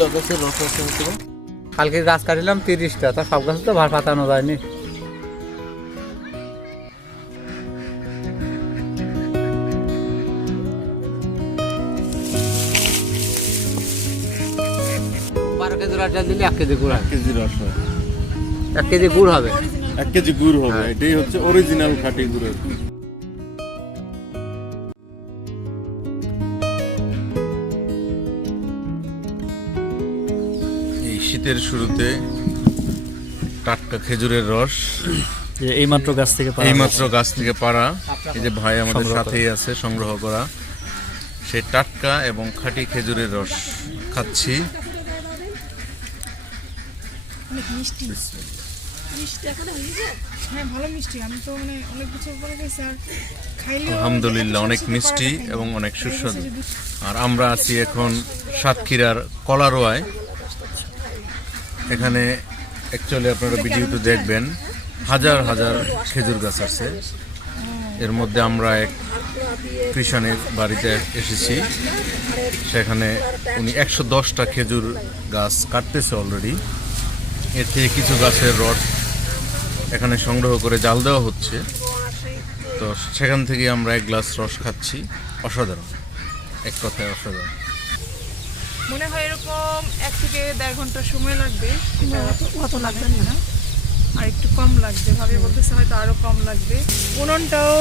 কতগুলো গাছের রস আছে কালকে গাছ কাটিলাম তিরিশটা তা সব গাছ তো ভার পাতানো যায়নি। বারো কেজি রস দিলে এক কেজি গুড় হবে। কেজি রস হয় এক কেজি গুড় হবে? এক কেজি গুড় হবে এটাই হচ্ছে অরিজিনাল খাঁটি গুড়ের শীতের শুরুতে টাটকা খেজুরের রস এই মাত্র গাছ থেকে এইমাত্র গাছ থেকে পাড়া এই যে ভাই আমাদের সাথেই আছে সংগ্রহ করা। সেই টাটকা এবং খাঁটি খেজুরের রস খাচ্ছি। অনেক মিষ্টি। মিষ্টি এখন হয়েছে হ্যাঁ ভালো মিষ্টি। আমি তো মানে অনেক বছর পরে গেছি আর আলহামদুলিল্লাহ অনেক মিষ্টি এবং অনেক সুস্বাদু। আর আমরা আছি এখন সাতক্ষীরার কলারোয়ায়। এখানে অ্যাকচুয়ালি আপনারা ভিডিওতে দেখবেন হাজার হাজার খেজুর গাছ আছে। এর মধ্যে আমরা এক কৃষাণের বাড়িতে এসেছি। সেখানে উনি একশো দশটা খেজুর গাছ কাটতেছে অলরেডি এর থেকে কিছু গাছের রস এখানে সংগ্রহ করে জাল দেওয়া হচ্ছে। তো সেখান থেকে আমরা এক গ্লাস রস খাচ্ছি। অসাধারণ। এক কথায় অসাধারণ। মনে হয় এরকম দেড় ঘণ্টা সময় লাগবে অত লাগবে না। আর একটু কম লাগবে ভাবে বলতেছে হয়তো আরও কম লাগবে। উনুনটাও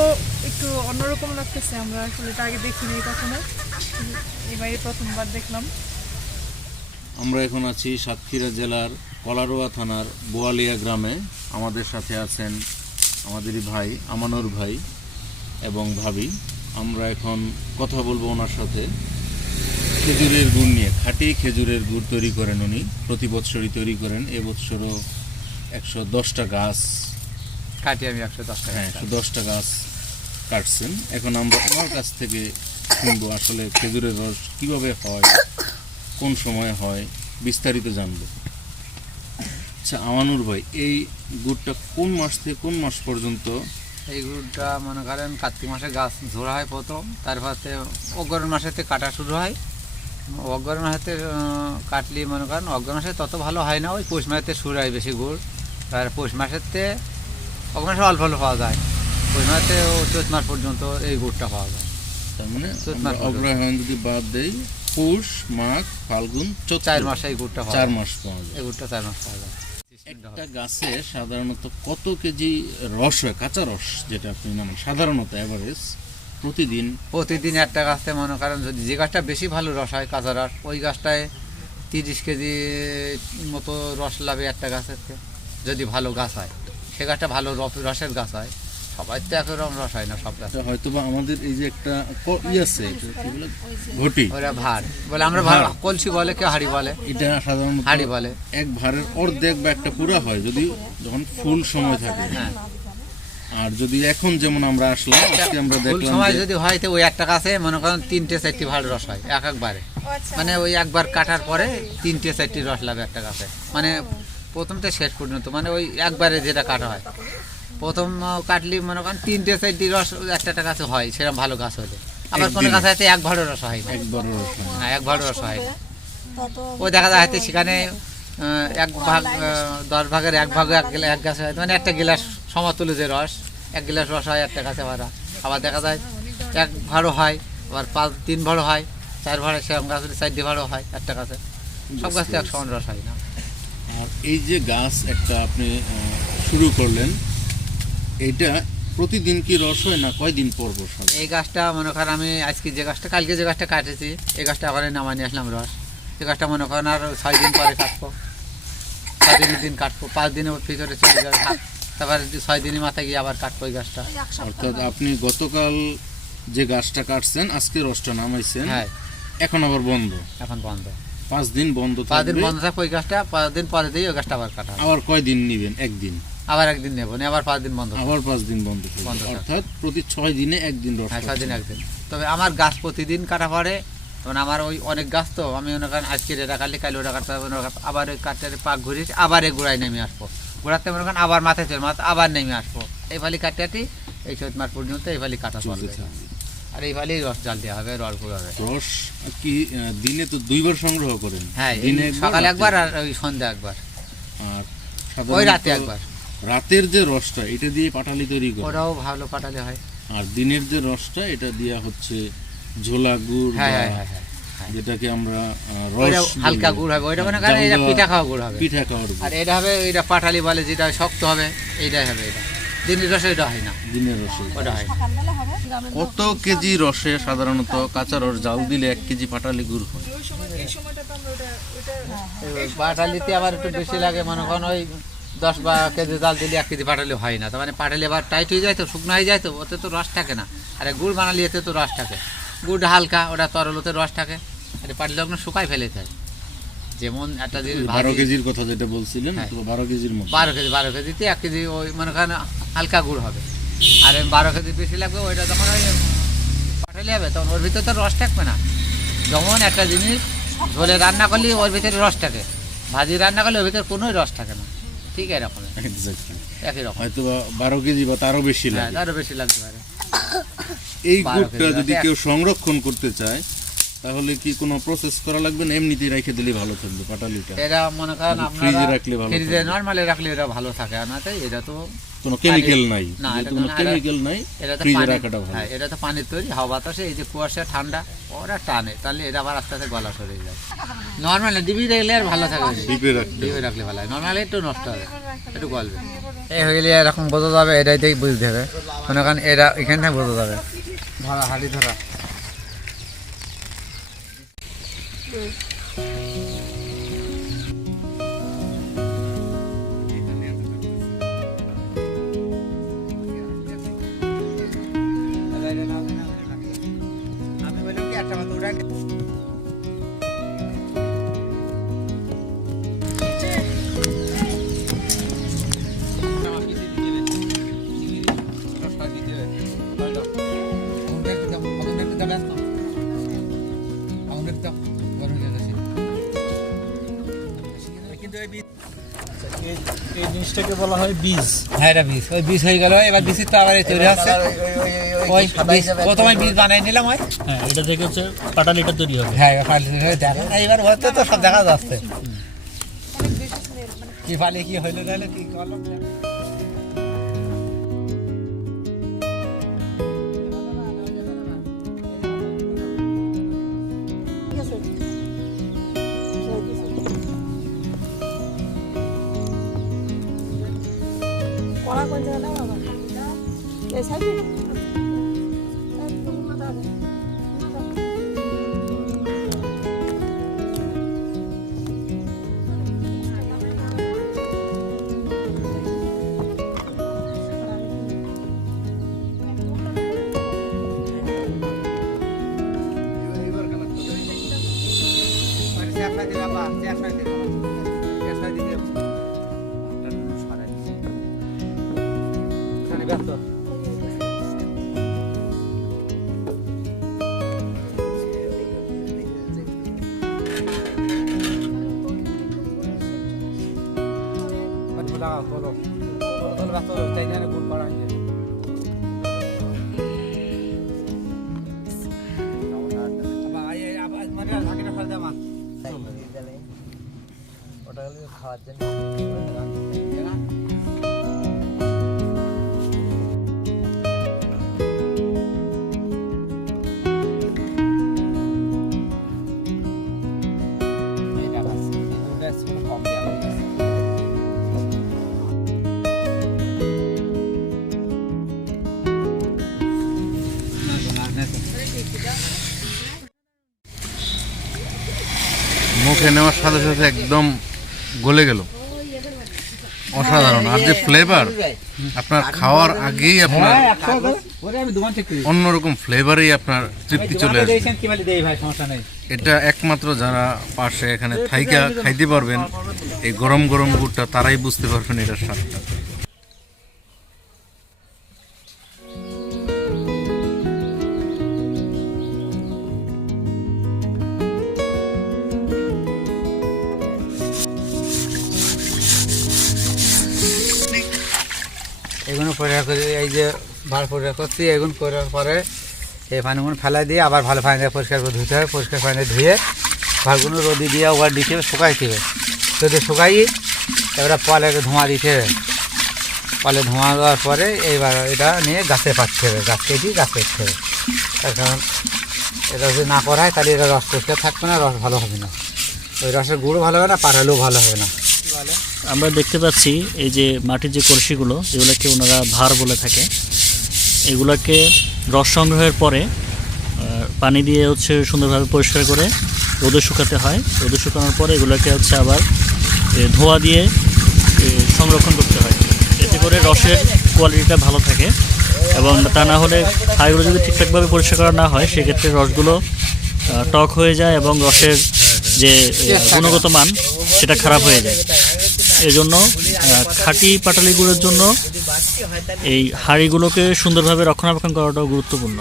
একটু অন্যরকম লাগতেছে আমরা আসলে এটা আগে দেখিনি কখনো। এবারে প্রথমবার দেখলাম। আমরা এখন আছি সাতক্ষীরা জেলার কলারোয়া থানার বোয়ালিয়া গ্রামে। আমাদের সাথে আছেন আমাদেরই ভাই আমানুর ভাই এবং ভাবি। আমরা এখন কথা বলব ওনার সাথে। খেজুরের গুড় নিয়ে খাঁটি খেজুরের গুড় তৈরি করেন উনি প্রতি বৎসরই তৈরি করেন। এবছরও একশো দশটা গাছ কাটি আমি একশো দশটা হ্যাঁ একশো দশটা গাছ কাটছেন। এখন আমরা ওনার কাছ থেকে শুনব আসলে খেজুরের রস কীভাবে হয় কোন সময় হয় বিস্তারিত জানব। আচ্ছা আমানুর ভাই এই গুড়টা কোন মাস থেকে কোন মাস পর্যন্ত? এই গুড়টা মনে করেন কার্তিক মাসে গাছ ঝোড়া হয় প্রথম তারপরে অগ্রহণ মাসেতে কাটা শুরু হয়। অগ্রহণ মাসেতে আহ, কাটলি মনে করেন অগ্রহণ মাসে তত ভালো হয় না ওই পৌষ মাসেতে শুরু হয় বেশি গুড়। আর পৌষ মাসেতে অগ্রহণ মাসে অল্প অল্প পাওয়া যায়। পৌষ মাসে ও চৈত মাস পর্যন্ত এই গুড়টা পাওয়া যায়। তার মানে। অগ্রহায়ণ যদি বাদ দেই পৌষ মাঘ ফাল্গুন চার মাসে এই গুড়টা চার মাস পাওয়া যায়। এই গুড়টা চার মাস পাওয়া যায়। একটা গাছে সাধারণত কত কেজি রস হয়? কাঁচা রস যেটা আপনি সাধারণত অ্যাভারেজ প্রতিদিন। প্রতিদিন একটা গাছতে মনে করেন যদি যে গাছটা বেশি ভালো রস হয় কাঁচা রস ওই গাছটায় তিরিশ কেজি মতো রস লাগে একটা গাছের যদি ভালো গাছ হয়। সে গাছটা ভালো রসের গাছ হয়। সবাই তো একরকম রস হয় না সব গাছ। হয়তো হয়তোবা আমাদের এই যে একটা ই আছে? ঘটি। ওরা ভার। বলে আমরা ভার কলসি বলে কেউ হাড়ি বলে। এটা সাধারণত হাড়ি বলে। এক ভারের অর্ধেক বা একটা পুরা হয় যদি যখন ফুল সময় থাকে। হ্যাঁ। আর যদি এখন যেমন আমরা আসলাম আজকে আমরা দেখলাম সময় যদি হয় তো ওই একটা গাছে মনে করেন তিনটে চারটি ভালো রস হয় এক একবারে। মানে ওই একবার কাটার পরে তিনটে চারটি রস লাগে একটা গাছে মানে প্রথম থেকে শেষ পর্যন্ত মানে ওই একবারে যেটা কাটা হয়। প্রথম কাটলি মনে করেন তিনটে চারটি রস একটা একটা গাছে হয় সেরকম ভালো গাছ হলে। আবার কোনো। গাছে হয়তো এক ভালো রস হয় না। একবার রস হয়। হ্যাঁ এক ভালো রস হয় না। ওই দেখা যায় হয়তো সেখানে এক ভাগ দশ ভাগের এক ভাগে এক গিলা- এক গাছে হয়। মানে একটা গিলাস সমতুল্য যে রস এক গ্লাস রস হয় একটা গাছে ভাড়া আবার দেখা যায় এক ভাড়ো হয় আবার পাঁচ তিন ভাড়ো হয় চার ভাড়ো সেরকম গাছ হলে চারটি ভাড়ো হয় একটা গাছে। সব গাছ এক সমান রস হয় না। আর এই যে গাছ একটা আপনি শুরু করলেন এইটা প্রতিদিন কি রস হয় না কয়দিন পর হয়? এই গাছটা মনে করেন আমি আজকে যে গাছটা কালকে যে গাছটা কাটেছি এই গাছটা আবার নামা নিয়ে আসলাম রস। এই গাছটা মনে করেন আর ছয় দিন পরে কাটবো। ছয় দিনের দিন কাটবো পাঁচ দিনের ভিতরে চলে যাবে। তারপরে ছয় দিনের মাথায় গিয়ে আবার কাটবো এই গাছটা। অর্থাৎ আপনি গতকাল যে গাছটা কাটছেন আজকে রসটা নামাইছেন হ্যাঁ। এখন আবার বন্ধ। এখন বন্ধ। পাঁচ দিন বন্ধ পাঁচ দিন বন্ধ থাকবে ওই গাছটা পাঁচ দিন পরে দিয়ে ওই গাছটা আবার কাটা আবার কয় দিন নিবেন? একদিন। আবার একদিন নেব আবার পাঁচ দিন বন্ধ আবার পাঁচ দিন বন্ধ। অর্থাৎ প্রতি ছয় দিনে একদিন রস হ্যাঁ ছয় দিন একদিন। তবে আমার গাছ প্রতিদিন কাটা পড়ে তখন আমার ওই অনেক গাছ তো আমি মনে করেন আজকে এটা কাটলে কাল ওটা কাটতে হবে আবার ওই কাটতে পাক ঘুরিয়ে আবার এই গোড়ায় নেমে আসব। গোড়াতে মনে করেন আবার মাথায় চলে মাথা আবার নেমে আসব। এই ফালি কাটতে কাটি এই চৈত মাস পর্যন্ত এই ফালি কাটা চলতে পড়বে আর এই পালেই রস জাল দেওয়া হবে রস গুঁড়ো হবে। রস কি দিনে তো দুইবার সংগ্রহ করেন? হ্যাঁ দিনে সকালে একবার আর ওই সন্ধ্যা একবার। আর ওই রাতে একবার। রাতের যে রসটা এটা দিয়ে পাটালি তৈরি করে ওটাও ভালো পাঠালে হয়। আর দিনের যে রসটা এটা দিয়া হচ্ছে ঝোলা গুড় হ্যাঁ হ্যাঁ হ্যাঁ হ্যাঁ। যেটাকে আমরা রস হালকা গুড় হবে ওইটা মনে করেন এটা পিঠা খাওয়া গুড় হবে। পিঠা খাওয়া গুড়, আর এটা হবে এটা পাটালি বলে যেটা শক্ত হবে এইটাই হবে এটা। দিনের রসে এটা হয় না। দিনের রসে ওটা হয়। কত কেজি রসে সাধারণত কাঁচা রস জাল দিলে এক কেজি পাটালি গুড় হয়? ওই সময় এই সময়টা তো আমরা ওটা ওটা এই পাটালিতে আবার একটু বেশি লাগে মনে করেন ওই দশ বা কেজি জাল দিলে এক কেজি পাটালি হয় না। তার মানে পাটালি আবার টাইট হয়ে যায় তো শুকনো হয়ে যায় তো ওতে তো রস থাকে না। আর গুড় বানালি এতে তো রস থাকে। গুড় হালকা ওটা তরলতে রস থাকে। এটা পাটালি যখন শুকাই ফেলে থাকে যেমন একটা জিনিস বারো কেজির কথা যেটা বলছিলেন হ্যাঁ। বারো কেজির মতো বারো কেজি বারো কেজিতে এক কেজি ওই মনে করেন হালকা গুড় হবে। আর বারো কেজি বেশি লাগবে ওইটা যখন ওই পাঠালে হবে তখন ওর ভিতরে তো রস থাকবে না। যেমন একটা জিনিস ঝোলে রান্না করলে ওর ভিতরে রস থাকে। ভাজি রান্না করলে ওর ভিতরে কোনোই রস থাকে না। ঠিক এরকম। একই রকম। হয়তো বারো কেজি বা তারও বেশি হ্যাঁ লাগে। তারও বেশি লাগতে পারে। এই গুড়টা যদি কেউ সংরক্ষণ করতে চায় তাহলে কি কোনো প্রসেস করা লাগবে না? এমনিতেই রেখে দিলে ভালো থাকবে পাটালিটা। এটা মনে করেন ফ্রিজে রাখলে ভালো ফ্রিজে। নর্মালি রাখলে এটা ভালো থাকে না তাই এটা তো কোনো কেমিক্যাল নাই। না, এটা কোনো কেমিক্যাল নাই এটা তো ফ্রিজে রাখাটা ভালো। হ্যাঁ এটা তো পানির তৈরি হাওয়া বাতাসে এই যে কুয়াশা ঠান্ডা ওরা টানে তাহলে এটা আবার আস্তে আস্তে গলা সরে যায়। নর্মাল ডিবি রাখলে আর ভালো থাকে ডিপে রাখতে ডিবি রাখলে ভালো হয় নর্মালি একটু নষ্ট হবে একটু গলবে। এই হয়ে গেলে এরকম বোঝা যাবে এটাইতেই বুঝতে হবে। মনে করেন এটা এখান থেকে বোঝা যাবে। ধরা হাড়ি ধরা এই- এই জিনিসটাকে বলা হয় বীজ। হ্যাঁ এটা বীজ। ওই বীজ হয়ে গেল। এবার বীজের তো আবার তৈরি হচ্ছে। ওই বীজ প্রথমে বীজ বানাই নিলাম ওই। হ্যাঁ এটা থেকে হচ্ছে পাটালিটা তৈরি হবে। হ্যাঁ এইবার হচ্ছে তো সব দেখা যাচ্ছে। কি ফালে কি হইল তাহলে? কি করলাম? পড়া কোন জায়গায় দাও বাবা এই লাগাও তোলো তোলো তোলো ব্যস্ত চাই না গুড় করা হয়েছে খাওয়ার জন্য। সাথে সাথে একদম গলে গেল। অসাধারণ। আর যে ফ্লেভার আপনার খাওয়ার আগেই আপনার করি অন্যরকম ফ্লেভারেই আপনার তৃপ্তি চলে আসবে। এটা একমাত্র যারা পাশে এখানে থাইকা খাইতে পারবেন। এই গরম গরম গুড়টা তারাই বুঝতে পারবেন এটার স্বাদটা। এগুলো পরিষ্কার করে এই যে ভার পরিষ্কার করছি এগুলো করার পরে এই পানিগুলো ফেলাই দিয়ে আবার ভালো পানি দিয়ে পরিষ্কার করে ধুতে হবে, পরিষ্কার পানি ধুয়ে ভালগুলো রোদি দিয়ে ওবার দিতে হবে শুকাইতে হবে। যদি শুকাই এবারে পলে ধোঁয়া দিতে হবে। পলে ধোঁয়া দেওয়ার পরে এইবার এটা নিয়ে গাছে পাচ্ছে হবে, গাছ কেটে গাছ করতে হবে। তার কারণ এটা যদি না করা হয়, তাহলে এটা রস পরিষ্কার থাকবে না, রস ভালো হবে না। ওই রসের গুঁড়ো ভালো হবে না পাঠালেও ভালো হবে না। আমরা দেখতে পাচ্ছি এই যে মাটির যে কলসিগুলো, যেগুলোকে ওনারা ভার বলে থাকে, এগুলোকে রস সংগ্রহের পরে পানি দিয়ে হচ্ছে সুন্দরভাবে পরিষ্কার করে রোদে শুকাতে হয়। রোদে শুকানোর পরে এগুলোকে হচ্ছে আবার ধোয়া দিয়ে সংরক্ষণ করতে হয়। এতে করে রসের কোয়ালিটিটা ভালো থাকে এবং তা না হলে হাড়িগুলো যদি ঠিকঠাকভাবে পরিষ্কার করা না হয়, সেক্ষেত্রে রসগুলো টক হয়ে যায় এবং রসের যে গুণগত মান সেটা খারাপ হয়ে যায়। এই জন্য আহ, খাঁটি পাটালি গুড়ের জন্য এই হাঁড়িগুলোকে সুন্দরভাবে রক্ষণাবেক্ষণ করাটাও গুরুত্বপূর্ণ।